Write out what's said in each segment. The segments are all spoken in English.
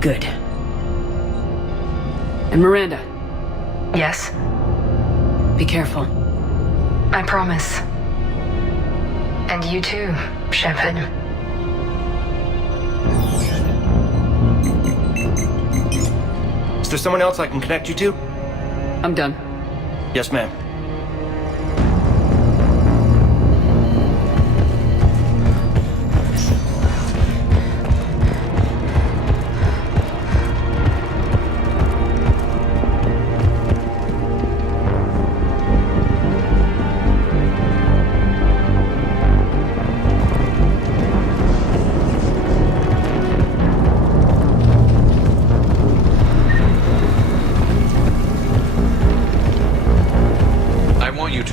Good. And Miranda, Yes, be careful. I promise. And you too, Shepard. Is there someone else I can connect you to? I'm done. Yes, ma'am.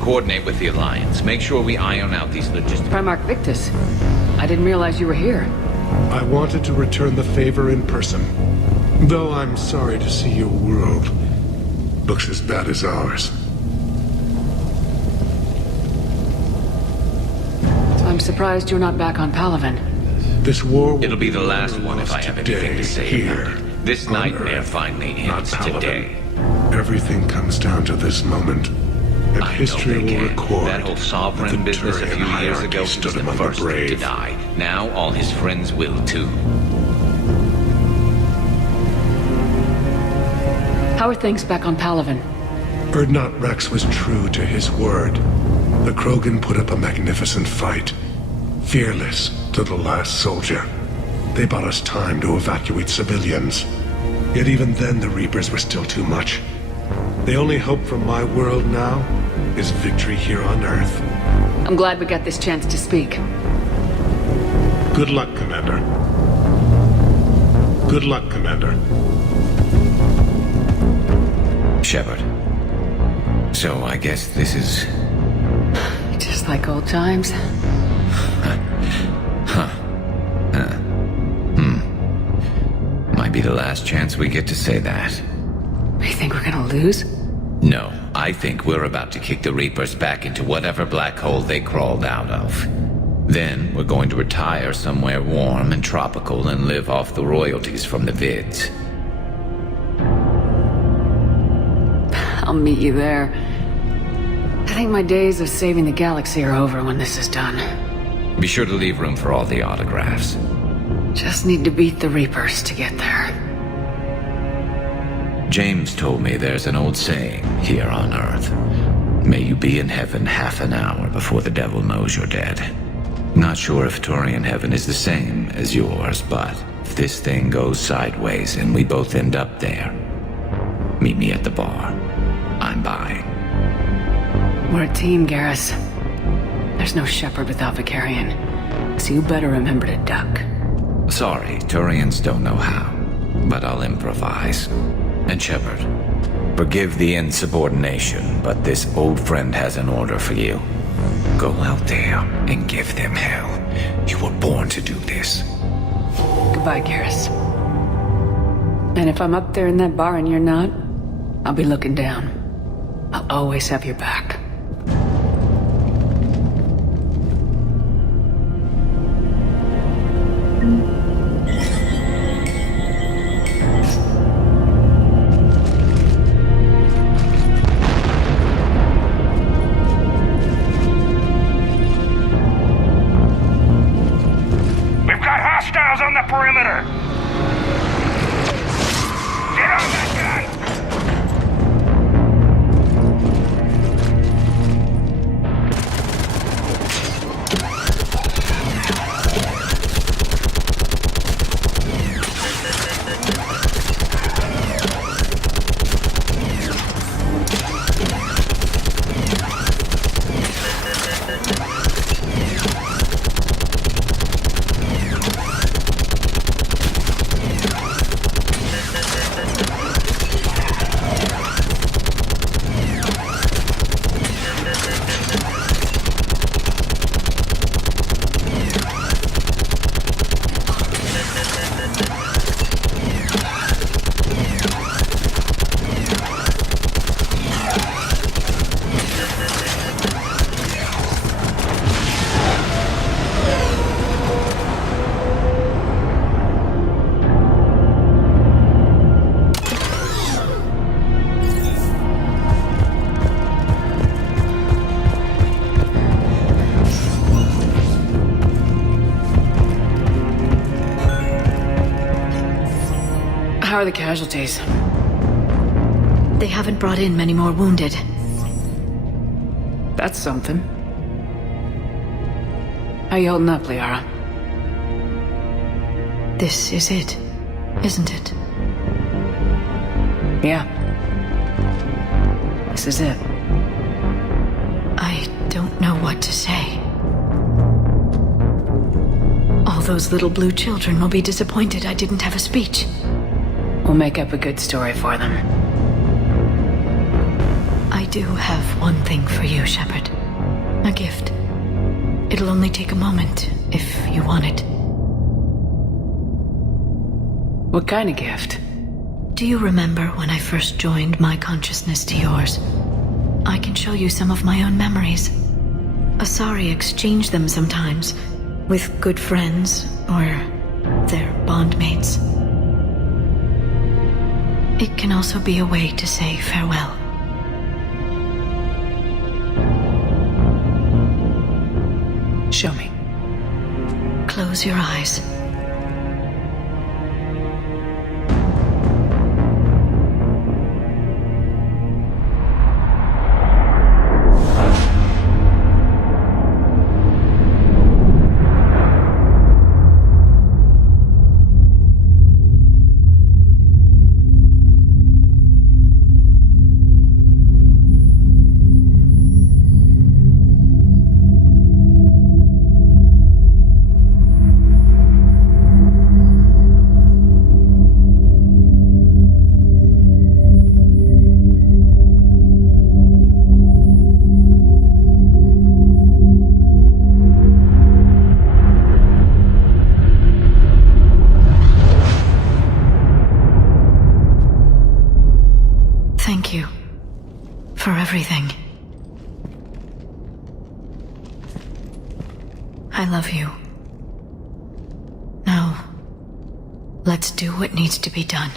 Coordinate with the Alliance. Make sure we iron out these logistics. Primarch Victus, I didn't realize you were here. I wanted to return the favor in person. Though I'm sorry to see your world looks as bad as ours. I'm surprised you're not back on Palaven. This war will It'll be the last one if I have anything to say here, about it. This on nightmare Earth, finally not ends Palaven. today. Everything comes down to this moment. And I history know they will can. record That whole that sovereign the business a Turian few years hierarchy ago was stood the among first the to brave. die. Now all his friends will too. How are things back on Palaven? Urdnot Rex was true to his word. The Krogan put up a magnificent fight. Fearless to the last soldier. They bought us time to evacuate civilians. Yet even then the Reapers were still too much. The only hope from my world now is victory here on Earth. I'm glad we got this chance to speak. Good luck, Commander. Good luck, Commander. Shepard. So I guess this is... Just like old times. Might be the last chance we get to say that. You think we're gonna lose? No, I think we're about to kick the Reapers back into whatever black hole they crawled out of. Then we're going to retire somewhere warm and tropical and live off the royalties from the vids. I'll meet you there. I think my days of saving the galaxy are over when this is done. Be sure to leave room for all the autographs. Just need to beat the Reapers to get there. James told me there's an old saying here on Earth. May you be in heaven half an hour before the devil knows you're dead. Not sure if Turian heaven is the same as yours, but if this thing goes sideways and we both end up there, meet me at the bar. I'm buying. We're a team, Garrus. There's no Shepard without Vicarion, so you better remember to duck. Sorry, Turians don't know how, but I'll improvise. And Shepard, forgive the insubordination, but this old friend has an order for you. Go out there and give them hell. You were born to do this. Goodbye, Garrus. And if I'm up there in that bar and you're not, I'll be looking down. I'll always have your back. On the perimeter! Get on that gun! How are the casualties? They haven't brought in many more wounded. That's something. How you holding up, Liara? This is it, isn't it? Yeah. This is it. I don't know what to say. All those little blue children will be disappointed I didn't have a speech. We'll make up a good story for them. I do have one thing for you, Shepard. A gift. It'll only take a moment, if you want it. What kind of gift? Do you remember when I first joined my consciousness to yours? I can show you some of my own memories. Asari exchange them sometimes, with good friends, or their bondmates. It can also be a way to say farewell. Show me. Close your eyes. Thank you for everything. I love you. Now, let's do what needs to be done.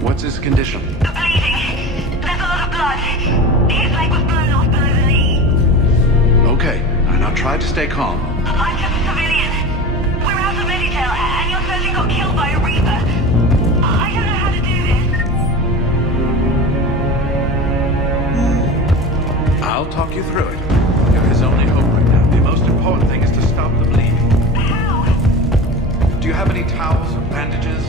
What's his condition? Bleeding. There's a lot of blood. His leg was blown off below the knee. Okay, now try to stay calm. I'm just a civilian. We're out of Meditail, and your surgeon got killed by a Reaper. I don't know how to do this. I'll talk you through it. There is only hope right now. The most important thing is to stop the bleeding. How? Do you have any towels or bandages?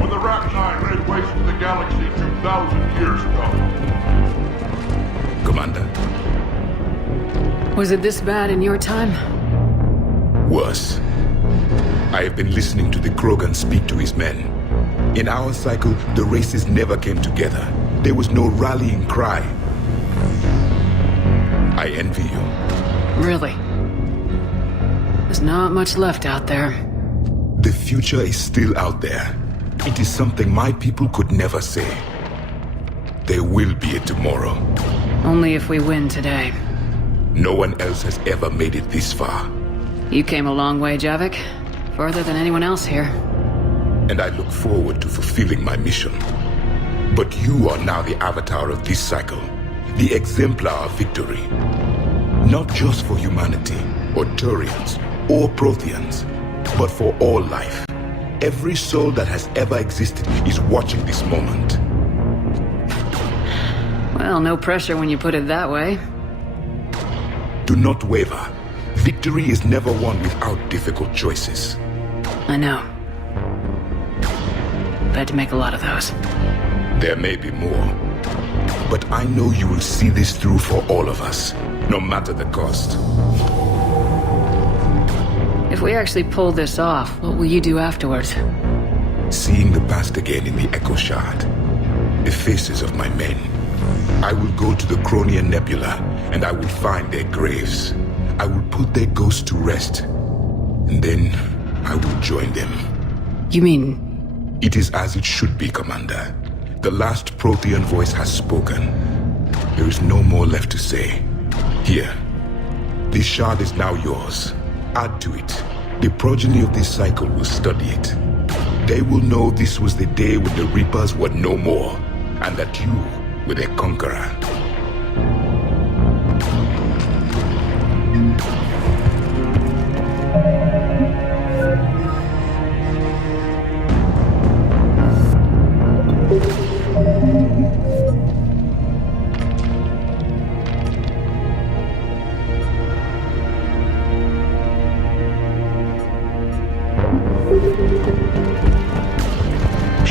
When the Rachni laid waste to the galaxy 2,000 years ago. Commander, Was it this bad in your time? worse. I have been listening to the Krogan speak to his men. In our cycle, the races never came together. There was no rallying cry. I envy you. Really? There's not much left out there. The future is still out there. It is something my people could never say. There will be a tomorrow. Only if we win today. No one else has ever made it this far. You came a long way, Javik. Further than anyone else here. And I look forward to fulfilling my mission. But you are now the avatar of this cycle. The exemplar of victory. Not just for humanity, or Turians, or Protheans, but for all life. Every soul that has ever existed is watching this moment. Well, no pressure when you put it that way. Do not waver. Victory is never won without difficult choices. I know. I've had to make a lot of those. There may be more. But I know you will see this through for all of us, no matter the cost. If we actually pull this off, what will you do afterwards? Seeing the past again in the Echo Shard, the faces of my men. I will go to the Cronian Nebula, and I will find their graves. I will put their ghosts to rest, and then I will join them. You mean... It is as it should be, Commander. The last Prothean voice has spoken. There is no more left to say. Here. This shard is now yours. Add to it. The progeny of this cycle will study it. They will know this was the day when the Reapers were no more, and that you were their conqueror.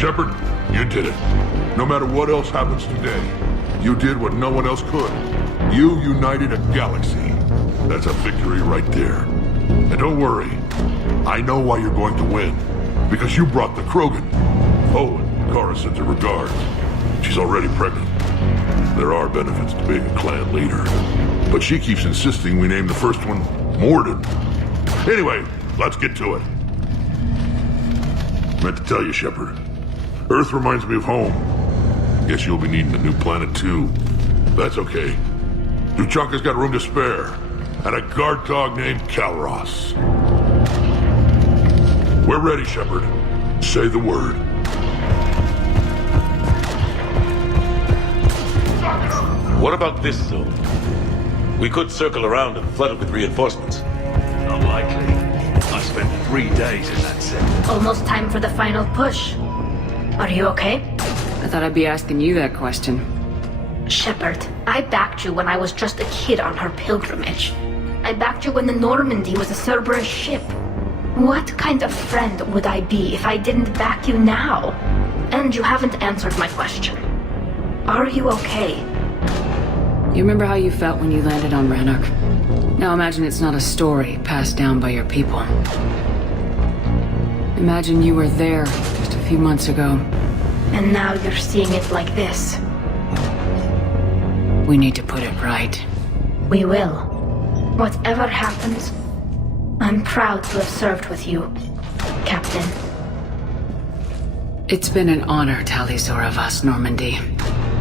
Shepard, you did it. No matter what else happens today, you did what no one else could. You united a galaxy. That's a victory right there. And don't worry, I know why you're going to win. Because you brought the Krogan. Oh, and Kara sends her regards. She's already pregnant. There are benefits to being a clan leader. But she keeps insisting we name the first one Mordin. Anyway, let's get to it. Meant to tell you, Shepard. Earth reminds me of home. Guess you'll be needing a new planet too. That's okay. Tuchanka's got room to spare. And a guard dog named Kalros. We're ready, Shepard. Say the word. What about this zone? We could circle around and flood it with reinforcements. Unlikely. I spent 3 days in that set. Almost time for the final push. Are you okay? I thought I'd be asking you that question. Shepard, I backed you when I was just a kid on her pilgrimage. I backed you when the Normandy was a Cerberus ship. What kind of friend would I be if I didn't back you now? And you haven't answered my question. Are you okay? You remember how you felt when you landed on Rannoch? Now imagine it's not a story passed down by your people. Imagine you were there just a few months ago. And now you're seeing it like this. We need to put it right. We will. Whatever happens, I'm proud to have served with you, Captain. It's been an honor, Tali'Zorah Vast Normandy.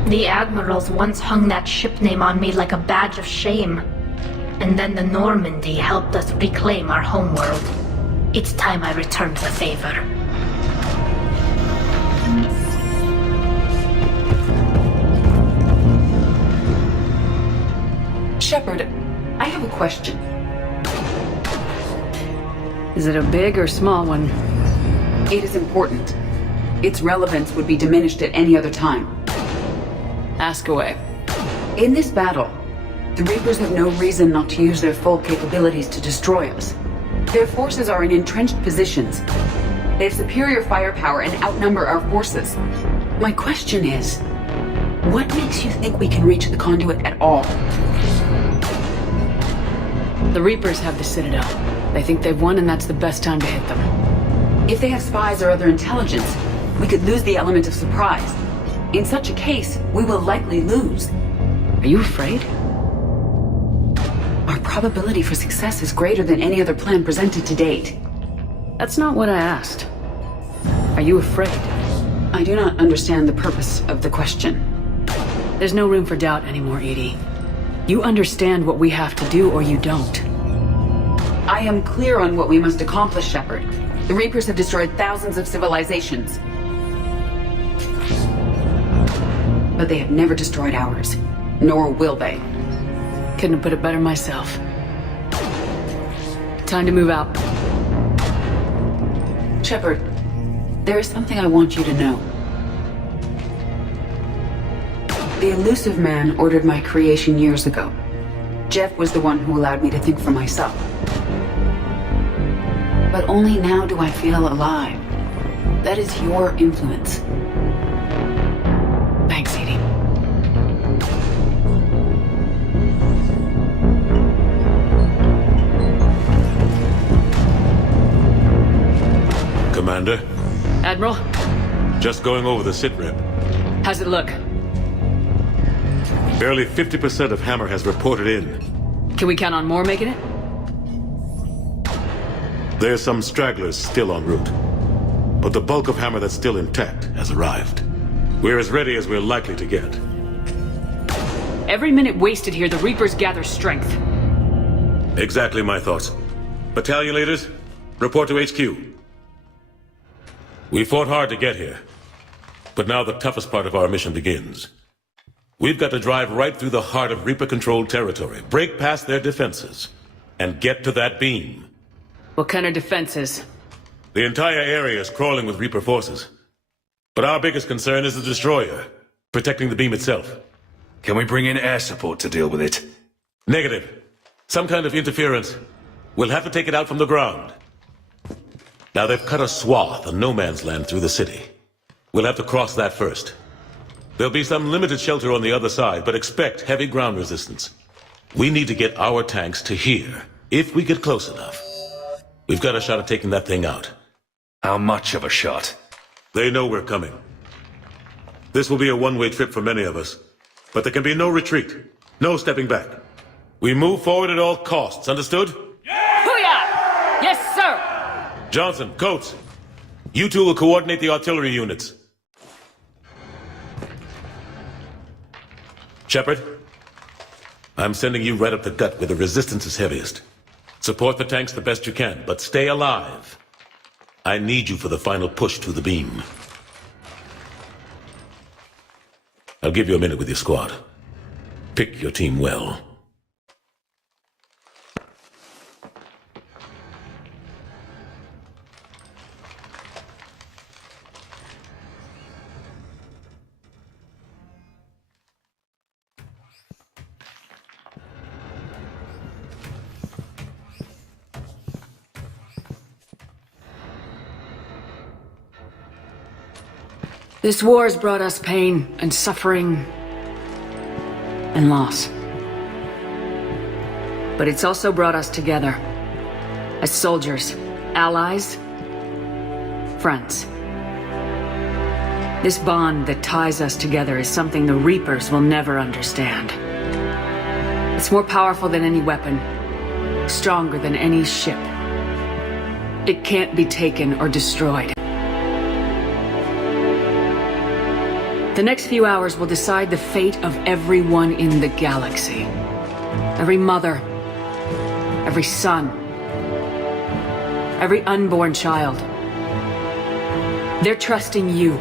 The Admirals once hung that ship name on me like a badge of shame. And then the Normandy helped us reclaim our homeworld. It's time I returned the favor. Shepard, I have a question. Is it a big or small one? It is important. Its relevance would be diminished at any other time. Ask away. In this battle, the Reapers have no reason not to use their full capabilities to destroy us. Their forces are in entrenched positions. They have superior firepower and outnumber our forces. My question is, what makes you think we can reach the conduit at all? The Reapers have the Citadel. They think they've won and that's the best time to hit them. If they have spies or other intelligence, we could lose the element of surprise. In such a case, we will likely lose. Are you afraid? Our probability for success is greater than any other plan presented to date. That's not what I asked. Are you afraid? I do not understand the purpose of the question. There's no room for doubt anymore, EDI. You understand what we have to do or you don't. I am clear on what we must accomplish, Shepard. The Reapers have destroyed thousands of civilizations. But they have never destroyed ours. Nor will they. Couldn't have put it better myself. Time to move out. Shepard, there is something I want you to know. The Illusive Man ordered my creation years ago. Jeff was the one who allowed me to think for myself. But only now do I feel alive. That is your influence. Thanks, EDI. Commander? Admiral? Just going over the sitrep. How's it look? Barely 50% of Hammer has reported in. Can we count on more making it? There's some stragglers still en route. But the bulk of Hammer that's still intact has arrived. We're as ready as we're likely to get. Every minute wasted here, the Reapers gather strength. Exactly my thoughts. Battalion leaders, report to HQ. We fought hard to get here. But now the toughest part of our mission begins. We've got to drive right through the heart of Reaper-controlled territory, break past their defenses, and get to that beam. What kind of defenses? The entire area is crawling with Reaper forces. But our biggest concern is the destroyer, protecting the beam itself. Can we bring in air support to deal with it? Negative. Some kind of interference. We'll have to take it out from the ground. Now they've cut a swath of no man's land through the city. We'll have to cross that first. There'll be some limited shelter on the other side, but expect heavy ground resistance. We need to get our tanks to here, if we get close enough. We've got a shot at taking that thing out. How much of a shot? They know we're coming. This will be a one-way trip for many of us, but there can be no retreat, no stepping back. We move forward at all costs, understood? Booyah! Yes, sir! Johnson, Coates, you two will coordinate the artillery units. Shepard, I'm sending you right up the gut where the resistance is heaviest. Support the tanks the best you can, but stay alive. I need you for the final push to the beam. I'll give you a minute with your squad. Pick your team well. This war has brought us pain and suffering and loss. But it's also brought us together as soldiers, allies, friends. This bond that ties us together is something the Reapers will never understand. It's more powerful than any weapon, stronger than any ship. It can't be taken or destroyed. The next few hours will decide the fate of everyone in the galaxy. Every mother, every son, every unborn child. They're trusting you,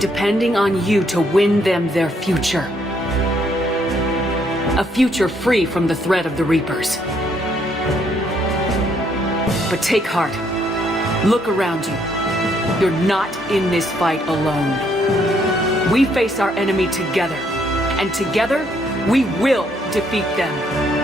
depending on you to win them their future. A future free from the threat of the Reapers. But take heart. Look around you. You're not in this fight alone. We face our enemy together, and together, we will defeat them.